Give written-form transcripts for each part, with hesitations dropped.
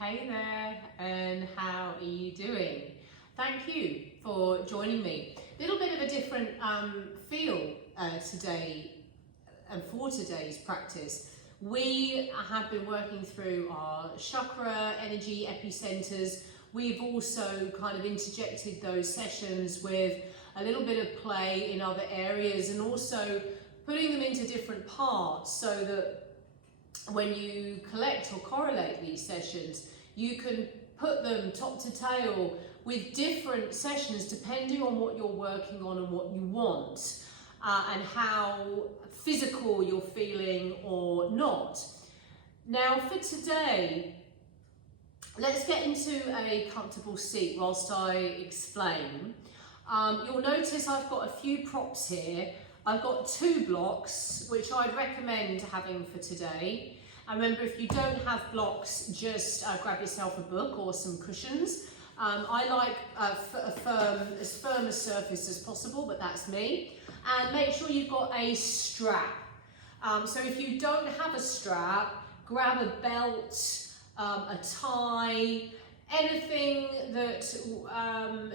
Hey there, and how are you doing? Thank you for joining me. A little bit of a different feel today and for today's practice. We have been working through our chakra energy epicenters. We've also kind of interjected those sessions with a little bit of play in other areas and also putting them into different parts so that when you collect or correlate these sessions, you can put them top to tail with different sessions depending on what you're working on and what you want and how physical you're feeling or not. Now for today, let's get into a comfortable seat whilst I explain. You'll notice I've got a few props here. I've got 2 blocks, which I'd recommend having for today. And remember, if you don't have blocks, just grab yourself a book or some cushions. I like as firm a surface as possible, but that's me. And make sure you've got a strap. So if you don't have a strap, grab a belt, a tie, anything that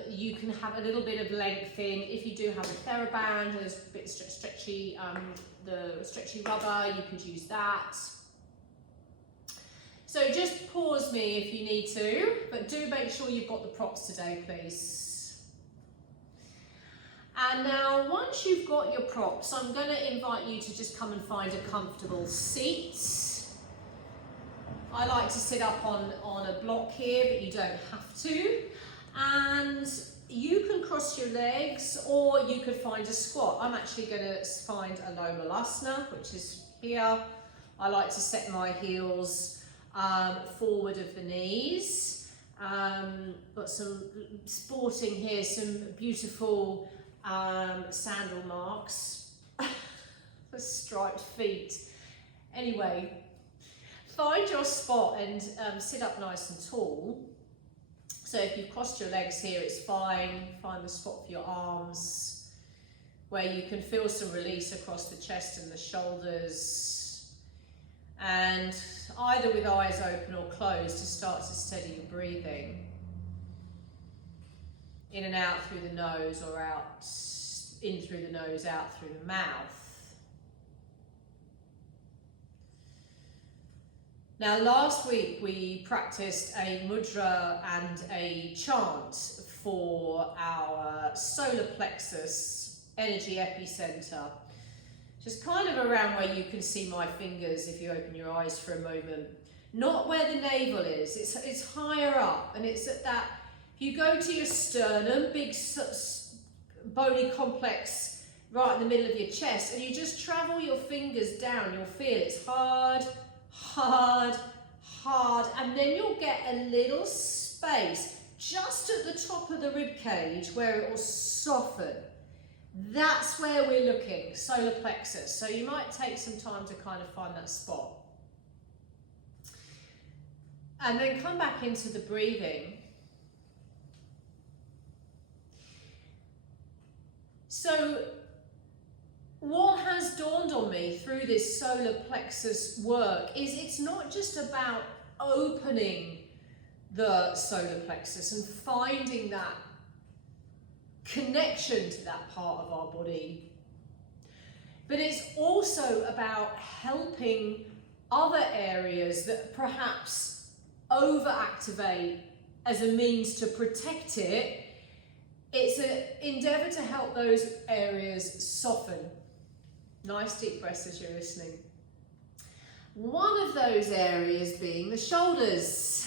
you can have a little bit of length in. If you do have a TheraBand, there's a bit stretchy, the stretchy rubber, you could use that. So just pause me if you need to, but do make sure you've got the props today, please. And now, once you've got your props, I'm going to invite you to just come and find a comfortable seat. I like to sit up on a block here, but you don't have to. And you can cross your legs, or you could find a squat. I'm actually going to find a low malasana, which is here. I like to set my heels forward of the knees. Got some sporting here, some beautiful sandal marks for striped feet. Anyway, find your spot and sit up nice and tall. So if you've crossed your legs here, it's fine. Find the spot for your arms where you can feel some release across the chest and the shoulders. And either with eyes open or closed, to start to steady your breathing. In and out through the nose, or out, in through the nose, out through the mouth. Now last week we practiced a mudra and a chant for our solar plexus energy epicenter. Just kind of around where you can see my fingers if you open your eyes for a moment. Not where the navel is, it's higher up, and it's at that, if you go to your sternum, big bony complex right in the middle of your chest, and you just travel your fingers down, you'll feel it's hard, hard, hard, and then you'll get a little space just at the top of the rib cage where it will soften. That's where we're looking, solar plexus. So you might take some time to kind of find that spot. And then come back into the breathing. So what has dawned on me through this solar plexus work is it's not just about opening the solar plexus and finding that connection to that part of our body, but it's also about helping other areas that perhaps overactivate as a means to protect it. It's an endeavour to help those areas soften. Nice deep breaths as you're listening. One of those areas being the shoulders.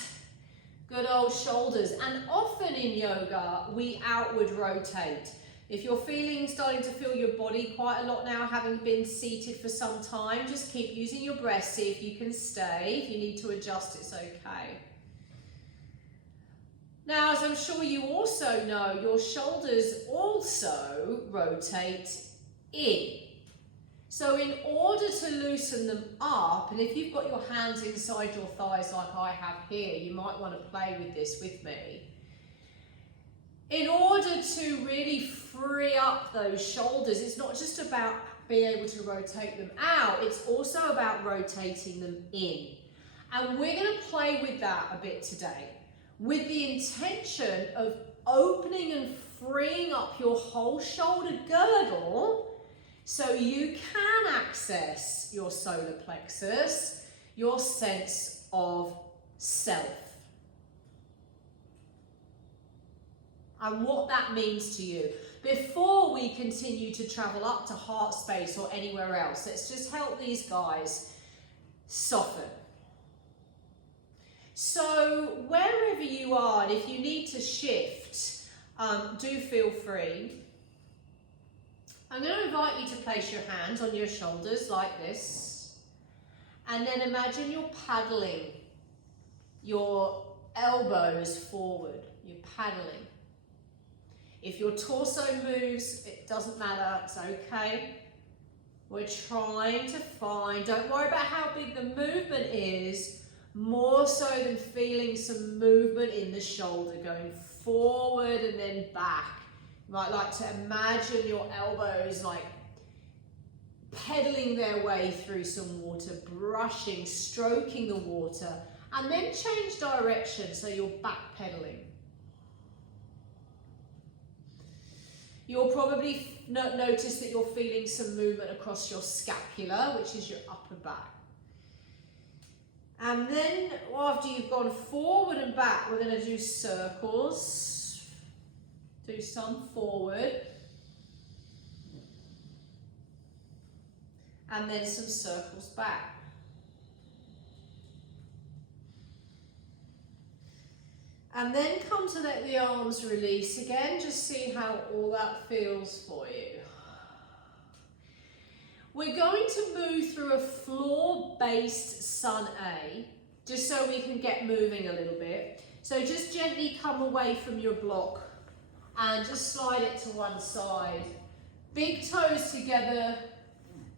Good old shoulders. And often in yoga, we outward rotate. If you're starting to feel your body quite a lot now, having been seated for some time, just keep using your breath, see if you can stay. If you need to adjust, it's okay. Now, as I'm sure you also know, your shoulders also rotate in. So in order to loosen them up, and if you've got your hands inside your thighs like I have here, you might want to play with this with me. In order to really free up those shoulders, it's not just about being able to rotate them out, it's also about rotating them in. And we're going to play with that a bit today, with the intention of opening and freeing up your whole shoulder girdle so you can access your solar plexus, your sense of self. And what that means to you. Before we continue to travel up to heart space or anywhere else, let's just help these guys soften. So wherever you are, and if you need to shift, do feel free. I'm going to invite you to place your hands on your shoulders like this, and then imagine you're paddling your elbows forward. You're paddling. If your torso moves, it doesn't matter, it's okay. We're trying to find, don't worry about how big the movement is, more so than feeling some movement in the shoulder, going forward and then back. You might like to imagine your elbows like pedaling their way through some water, brushing, stroking the water, and then change direction so you're back pedaling. You'll probably notice that you're feeling some movement across your scapula, which is your upper back. And then after you've gone forward and back, we're going to do circles. Do some forward. And then some circles back. And then come to let the arms release again. Just see how all that feels for you. We're going to move through a floor-based sun A, just so we can get moving a little bit. So just gently come away from your block and just slide it to one side. Big toes together,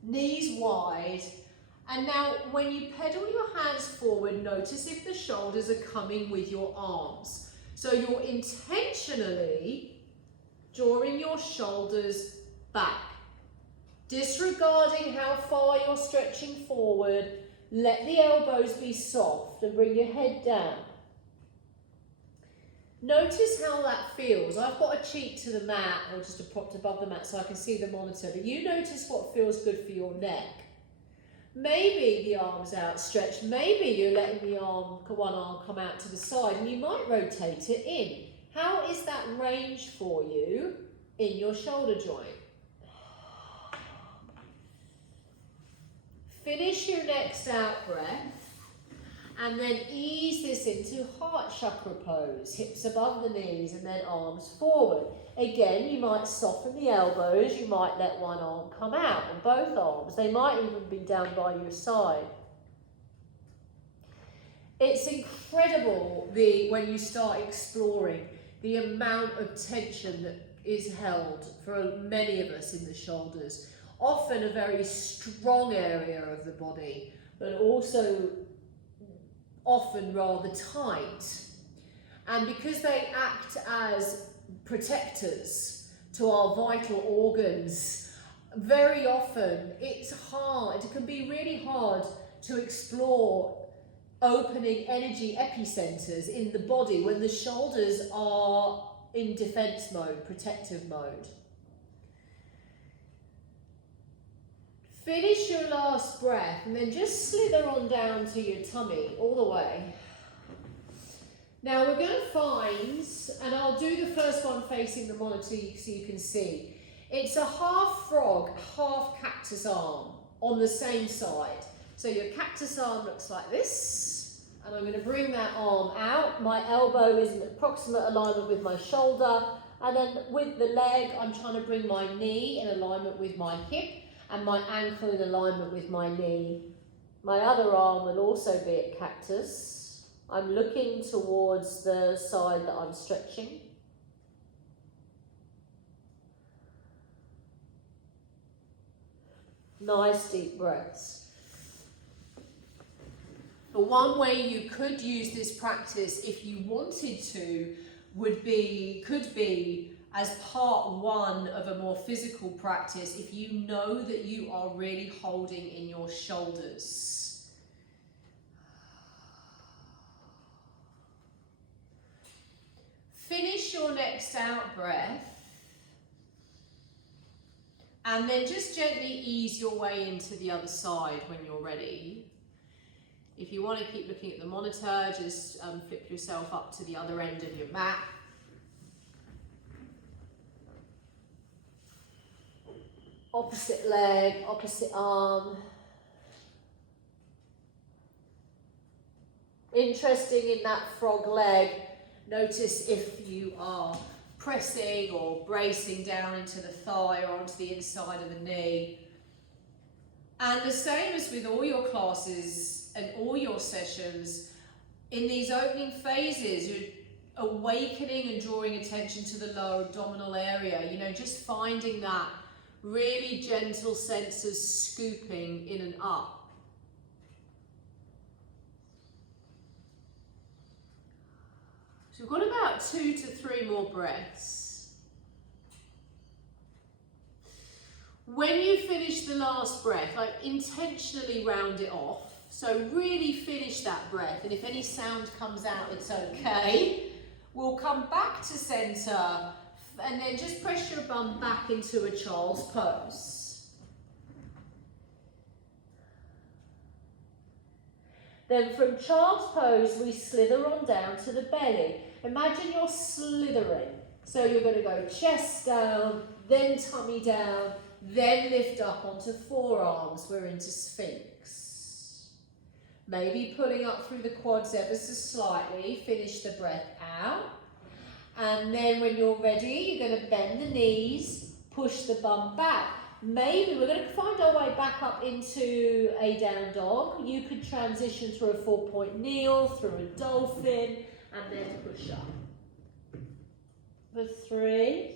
knees wide. And now when you pedal your hands forward, notice if the shoulders are coming with your arms. So you're intentionally drawing your shoulders back. Disregarding how far you're stretching forward, let the elbows be soft and bring your head down. Notice how that feels. I've got a cheek to the mat, or just propped above the mat so I can see the monitor, but you notice what feels good for your neck. Maybe the arm's outstretched, maybe you're letting the one arm come out to the side, and you might rotate it in. How is that range for you in your shoulder joint? Finish your next out breath and then ease this into heart chakra pose. Hips above the knees and then arms forward. Again, you might soften the elbows. You might let one arm come out and both arms. They might even be down by your side. It's incredible when you start exploring the amount of tension that is held for many of us in the shoulders. Often a very strong area of the body, but also often rather tight. And because they act as protectors to our vital organs, very often it's hard, it can be really hard to explore opening energy epicenters in the body when the shoulders are in defense mode, protective mode. Finish your last breath and then just slither on down to your tummy all the way. Now we're going to find, and I'll do the first one facing the monitor so you can see. It's a half frog, half cactus arm on the same side. So your cactus arm looks like this, and I'm going to bring that arm out. My elbow is in approximate alignment with my shoulder, and then with the leg, I'm trying to bring my knee in alignment with my hip, and my ankle in alignment with my knee. My other arm will also be at cactus. I'm looking towards the side that I'm stretching. Nice deep breaths. The one way you could use this practice if you wanted to could be as part one of a more physical practice if you know that you are really holding in your shoulders. your next out breath, and then just gently ease your way into the other side when you're ready. If you want to keep looking at the monitor, just flip yourself up to the other end of your mat. Opposite leg, opposite arm. Interesting in that frog leg, notice if you are pressing or bracing down into the thigh or onto the inside of the knee. And the same as with all your classes and all your sessions, in these opening phases, you're awakening and drawing attention to the lower abdominal area, you know, just finding that really gentle sense of scooping in and up. So we've got about 2 to 3 more breaths. When you finish the last breath, like intentionally round it off. So really finish that breath, and if any sound comes out, it's okay. We'll come back to center, and then just press your bum back into a child's pose. Then from child's pose, we slither on down to the belly. Imagine you're slithering. So you're going to go chest down, then tummy down, then lift up onto forearms. We're into Sphinx. Maybe pulling up through the quads ever so slightly. Finish the breath out. And then when you're ready, you're going to bend the knees, push the bum back. Maybe we're going to find our way back up into a down dog. You could transition through a 4-point kneel, through a dolphin, and then push up. For 3,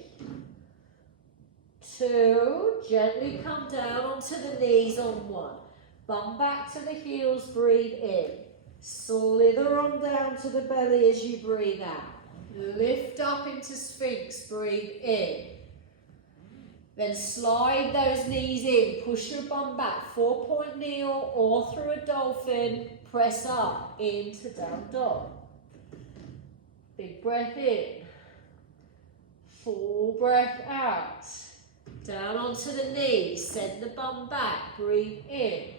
2, gently come down onto the knees on 1. Bum back to the heels, breathe in. Slither on down to the belly as you breathe out. Lift up into Sphinx, breathe in. Then slide those knees in, push your bum back, 4-point kneel or through a dolphin, press up into down dog. Big breath in, full breath out. Down onto the knees, send the bum back, breathe in.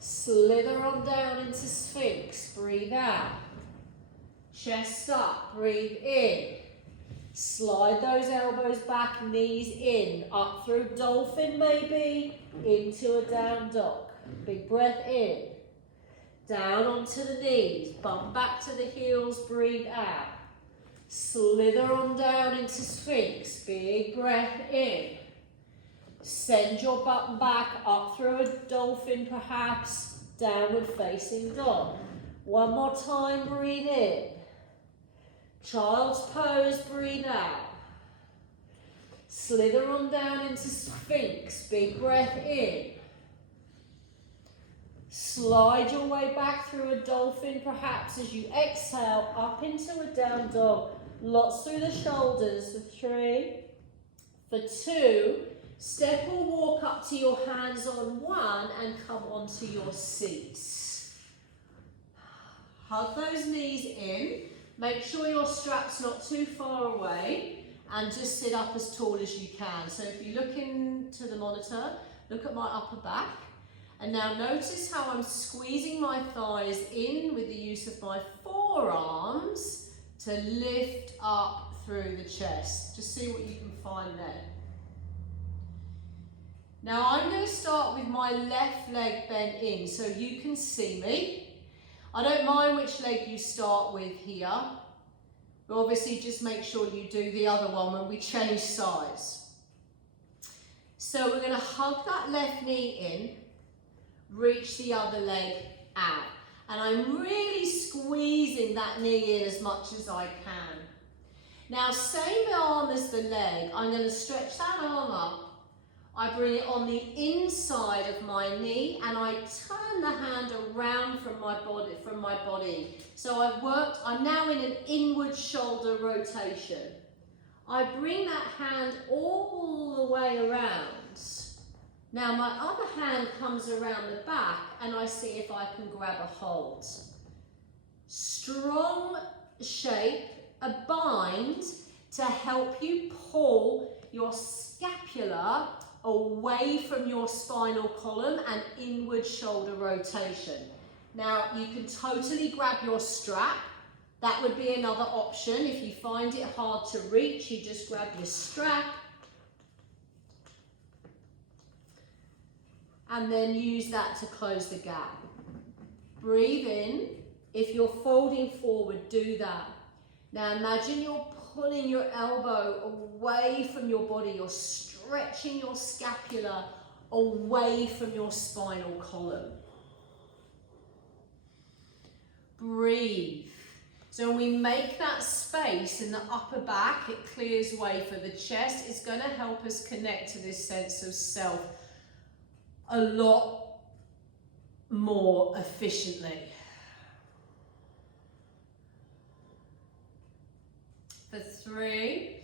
Slither on down into Sphinx, breathe out. Chest up, breathe in. Slide those elbows back, knees in, up through dolphin maybe, into a down dog. Big breath in. Down onto the knees, bum back to the heels, breathe out. Slither on down into Sphinx, big breath in. Send your bum back, up through a dolphin perhaps, downward facing dog. One more time, breathe in. Child's pose, breathe out. Slither on down into Sphinx, big breath in. Slide your way back through a dolphin perhaps as you exhale up into a down dog. Lots through the shoulders for 3. For 2, step or walk up to your hands on 1 and come onto your seat. Hug those knees in. Make sure your strap's not too far away and just sit up as tall as you can. So if you look into the monitor, look at my upper back. And now notice how I'm squeezing my thighs in with the use of my forearms to lift up through the chest. Just see what you can find there. Now I'm going to start with my left leg bent in so you can see me. I don't mind which leg you start with here, but obviously just make sure you do the other one when we change sides. So we're going to hug that left knee in, reach the other leg out. And I'm really squeezing that knee in as much as I can. Now same arm as the leg, I'm going to stretch that arm up. I bring it on the inside of my knee and I turn the hand around from my body. So I'm now in an inward shoulder rotation. I bring that hand all the way around. Now my other hand comes around the back and I see if I can grab a hold. Strong shape, a bind. to help you pull your scapula away from your spinal column and inward shoulder rotation. Now, you can totally grab your strap. That would be another option. If you find it hard to reach, you just grab your strap and then use that to close the gap. Breathe in. If you're folding forward, do that. Now imagine you're pulling your elbow away from your body. You're stretching your scapula away from your spinal column. Breathe. So when we make that space in the upper back, it clears way for the chest. It's going to help us connect to this sense of self a lot more efficiently. For 3,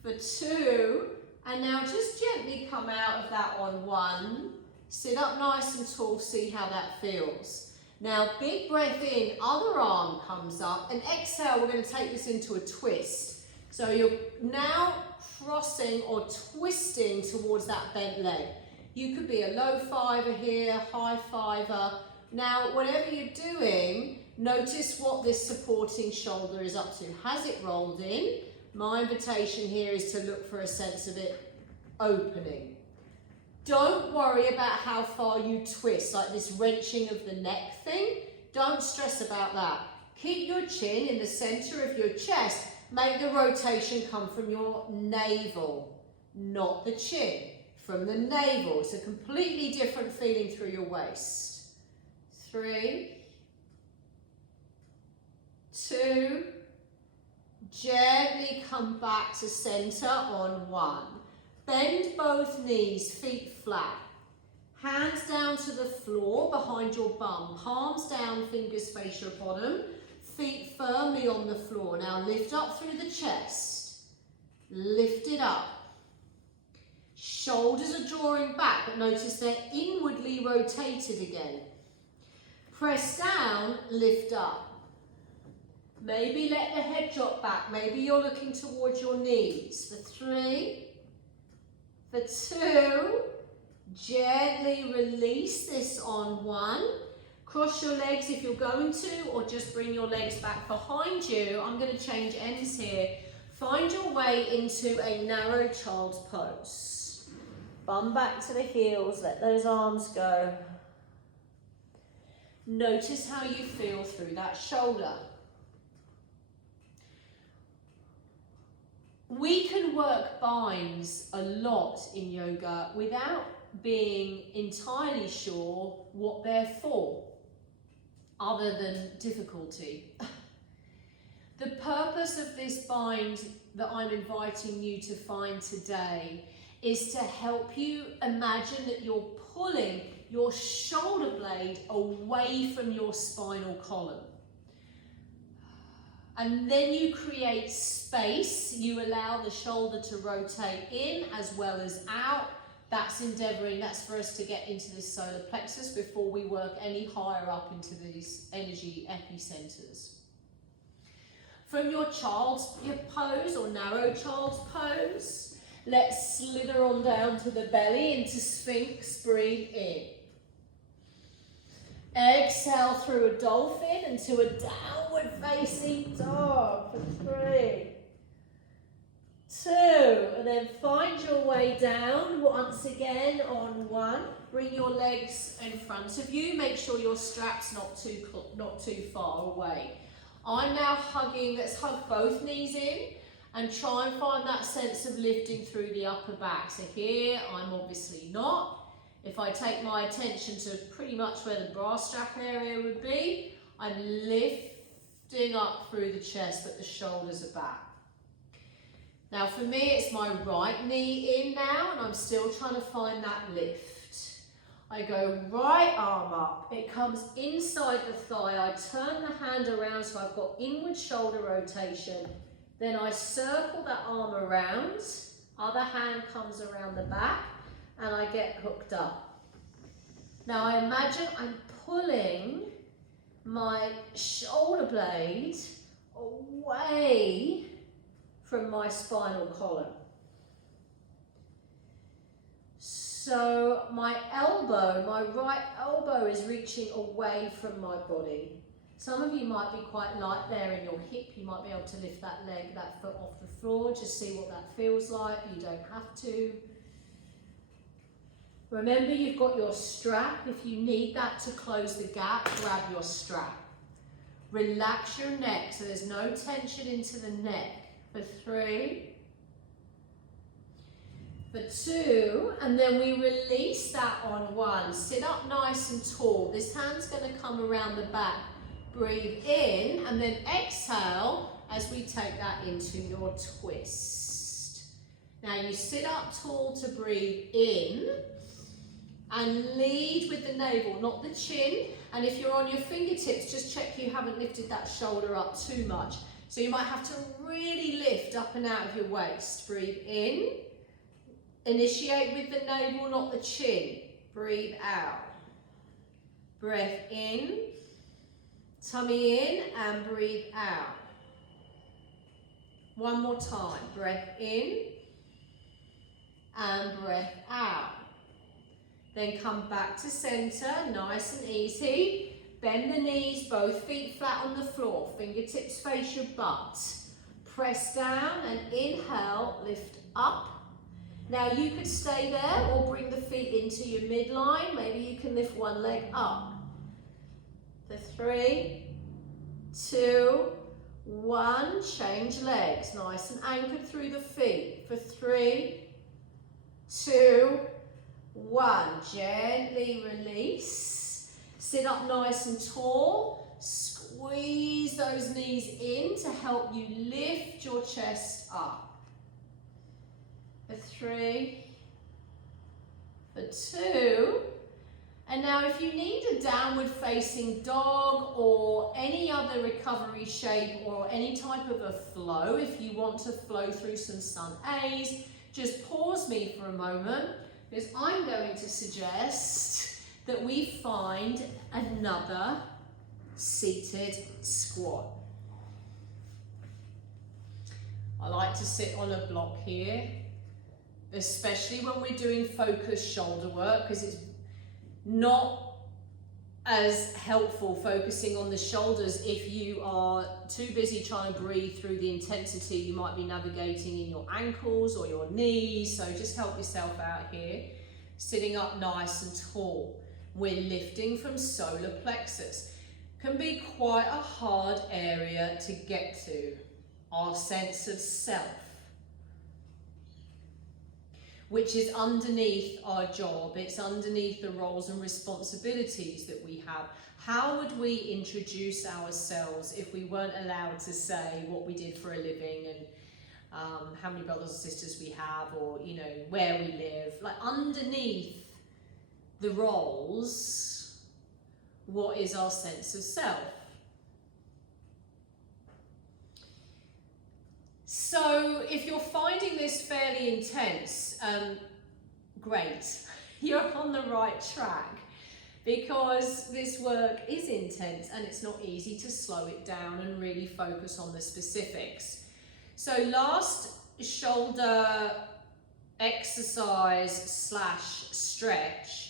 for 2, and now just gently come out of that on 1. Sit up nice and tall, see how that feels. Now big breath in, other arm comes up, and exhale, we're going to take this into a twist. So you're now crossing or twisting towards that bent leg. You could be a low fiver here, high fiver. Now whatever you're doing, notice what this supporting shoulder is up to. Has it rolled in? My invitation here is to look for a sense of it opening. Don't worry about how far you twist, like this wrenching of the neck thing. Don't stress about that. Keep your chin in the center of your chest. Make the rotation come from your navel, not the chin. From the navel. It's a completely different feeling through your waist. 3, 2, gently come back to center on 1. Bend both knees, feet flat. Hands down to the floor behind your bum. Palms down, fingers face your bottom. Feet firmly on the floor. Now lift up through the chest. Lift it up. Shoulders are drawing back, but notice they're inwardly rotated again. Press down, lift up. Maybe let the head drop back. Maybe you're looking towards your knees. For 3, for 2, gently release this on 1. Cross your legs if you're going to, or just bring your legs back behind you. I'm going to change ends here. Find your way into a narrow child's pose. Bum back to the heels, let those arms go. Notice how you feel through that shoulder. We can work binds a lot in yoga without being entirely sure what they're for, other than difficulty. The purpose of this bind that I'm inviting you to find today is to help you imagine that you're pulling your shoulder blade away from your spinal column. And then you create space. You allow the shoulder to rotate in as well as out. That's for us to get into this solar plexus before we work any higher up into these energy epicenters. From your child's pose or narrow child's pose, let's slither on down to the belly into Sphinx. Breathe in. Exhale through a dolphin into a downward facing dog for 3, 2, and then find your way down once again on 1. Bring your legs in front of you. Make sure your strap's not too far away. I'm now hugging. Let's hug both knees in and try and find that sense of lifting through the upper back. So here I'm obviously not. If I take my attention to pretty much where the bra strap area would be, I'm lifting up through the chest, but the shoulders are back. Now for me, it's my right knee in now, and I'm still trying to find that lift. I go right arm up, it comes inside the thigh, I turn the hand around so I've got inward shoulder rotation, then I circle that arm around, other hand comes around the back, and I get hooked up. Now I imagine I'm pulling my shoulder blade away from my spinal column. So my elbow, my right elbow is reaching away from my body. Some of you might be quite light there in your hip. You might be able to lift that leg, that foot off the floor. Just see what that feels like. You don't have to. Remember, you've got your strap. If you need that to close the gap, grab your strap. Relax your neck so there's no tension into the neck. For 3, for 2, and then we release that on 1. Sit up nice and tall. This hand's going to come around the back. Breathe in and then exhale as we take that into your twist. Now you sit up tall to breathe in and lead with the navel, not the chin. And if you're on your fingertips, just check you haven't lifted that shoulder up too much. So you might have to really lift up and out of your waist. Breathe in. Initiate with the navel, not the chin. Breathe out. Breath in. Tummy in and breathe out. One more time. Breath in and breath out. Then come back to center, nice and easy. Bend the knees, both feet flat on the floor. Fingertips face your butt. Press down and inhale, lift up. Now you could stay there or bring the feet into your midline. Maybe you can lift one leg up. For 3, 2, 1. Change legs, nice and anchored through the feet. For 3, 2, 1. Gently release. Sit up nice and tall. Squeeze those knees in to help you lift your chest up. For 3, for 2. And now if you need a downward facing dog or any other recovery shape or any type of a flow, if you want to flow through some sun A's, just pause me for a moment because I'm going to suggest that we find another seated squat. I like to sit on a block here, especially when we're doing focused shoulder work, because it's not as helpful focusing on the shoulders if you are too busy trying to breathe through the intensity. You might be navigating in your ankles or your knees, so just help yourself out here. Sitting up nice and tall. We're lifting from solar plexus. Can be quite a hard area to get to, our sense of self, which is underneath our job. It's underneath the roles and responsibilities that we have. How would we introduce ourselves if we weren't allowed to say what we did for a living and how many brothers and sisters we have, or you know, where we live? Like underneath the roles, what is our sense of self? So if you're finding this fairly intense, great, you're on the right track, because this work is intense and it's not easy to slow it down and really focus on the specifics. So last shoulder exercise / stretch.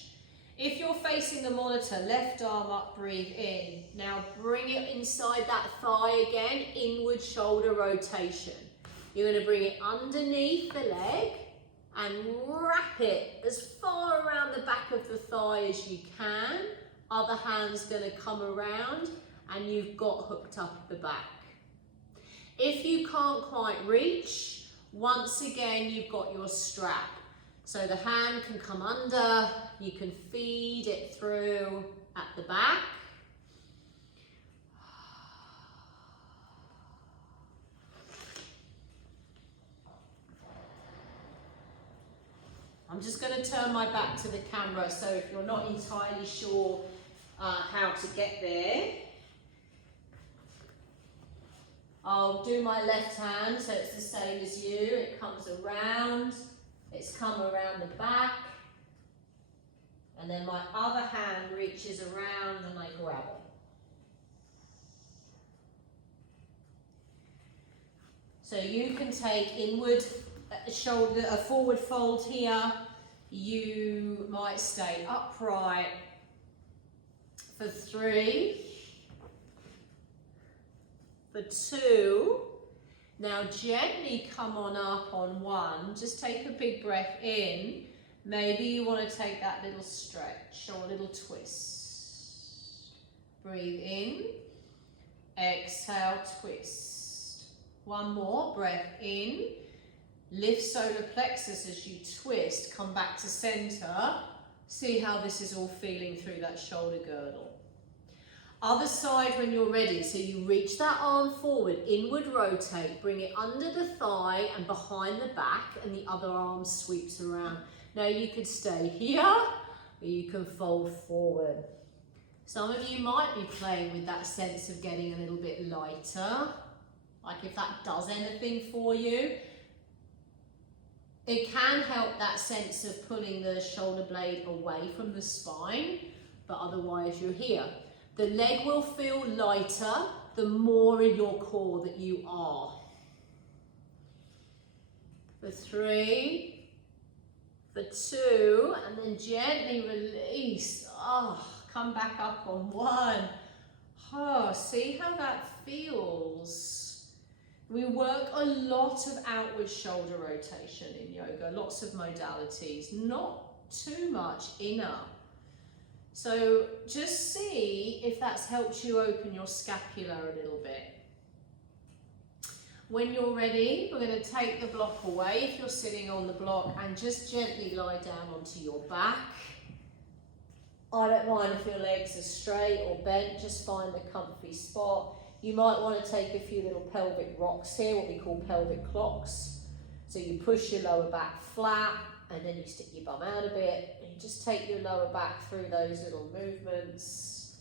If you're facing the monitor, left arm up, breathe in. Now bring it inside that thigh again, inward shoulder rotation. You're going to bring it underneath the leg and wrap it as far around the back of the thigh as you can. Other hand's going to come around and you've got hooked up the back. If you can't quite reach, once again you've got your strap. So the hand can come under, you can feed it through at the back. I'm just going to turn my back to the camera, so if you're not entirely sure how to get there, I'll do my left hand so it's the same as you. It comes around. It's come around the back, and then my other hand reaches around and I grab it. So you can take inward shoulder, a forward fold here. You might stay upright for 3, for 2. Now gently come on up on 1. Just take a big breath in. Maybe you want to take that little stretch or a little twist. Breathe in. Exhale, twist. One more, breath in. Lift solar plexus as you twist. Come back to center. See how this is all feeling through that shoulder girdle. Other side when you're ready. So you reach that arm forward, inward rotate, bring it under the thigh and behind the back, and the other arm sweeps around. Now you could stay here, or you can fold forward. Some of you might be playing with that sense of getting a little bit lighter, like if that does anything for you. It can help that sense of pulling the shoulder blade away from the spine, but otherwise you're here. The leg will feel lighter the more in your core that you are. For 3, for 2, and then gently release. Come back up on 1. See how that feels. We work a lot of outward shoulder rotation in yoga, lots of modalities, not too much inner. So just see if that's helped you open your scapula a little bit. When you're ready, we're going to take the block away if you're sitting on the block and just gently lie down onto your back. I don't mind if your legs are straight or bent, just find a comfy spot. You might want to take a few little pelvic rocks here, what we call pelvic clocks. So you push your lower back flat and then you stick your bum out a bit and you just take your lower back through those little movements.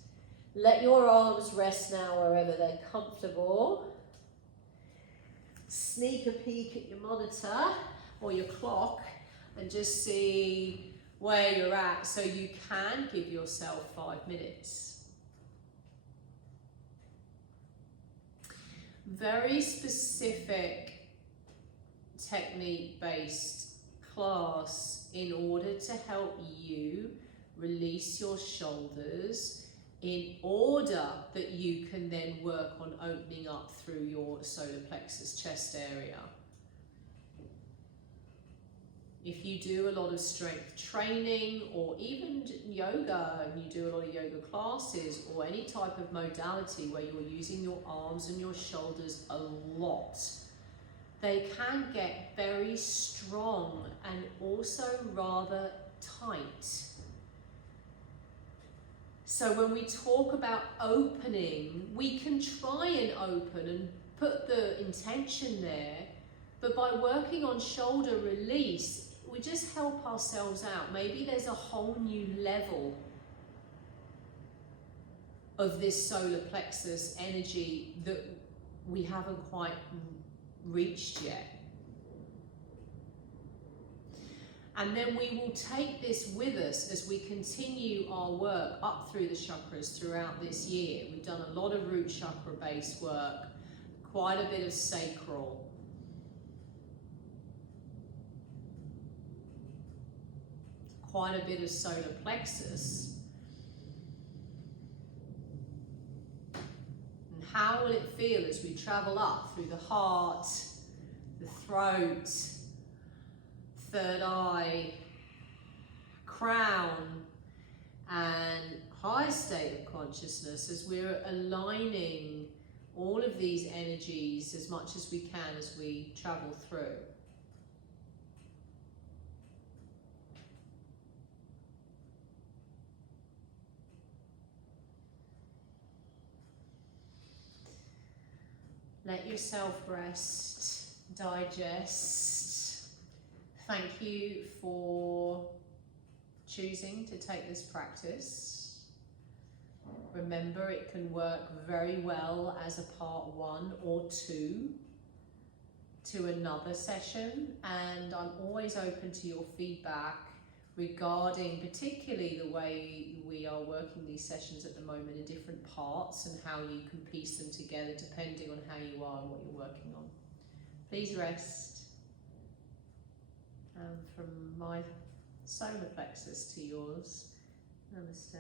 Let your arms rest now wherever they're comfortable. Sneak a peek at your monitor or your clock and just see where you're at, so you can give yourself 5 minutes. Very specific technique-based class in order to help you release your shoulders in order that you can then work on opening up through your solar plexus chest area. If you do a lot of strength training or even yoga, and you do a lot of yoga classes or any type of modality where you're using your arms and your shoulders a lot, they can get very strong and also rather tight. So when we talk about opening, we can try and open and put the intention there, but by working on shoulder release, we just help ourselves out. Maybe there's a whole new level of this solar plexus energy that we haven't quite reached yet. And then we will take this with us as we continue our work up through the chakras throughout this year. We've done a lot of root chakra based work, quite a bit of sacral. Quite a bit of solar plexus. And how will it feel as we travel up through the heart, the throat, third eye, crown, and higher state of consciousness as we're aligning all of these energies as much as we can as we travel through. Let yourself rest, digest. Thank you for choosing to take this practice. Remember, it can work very well as a part 1 or 2 to another session, and I'm always open to your feedback regarding particularly the way we are working these sessions at the moment in different parts and how you can piece them together depending on how you are and what you're working on. Please rest. And from my solar plexus to yours, namaste.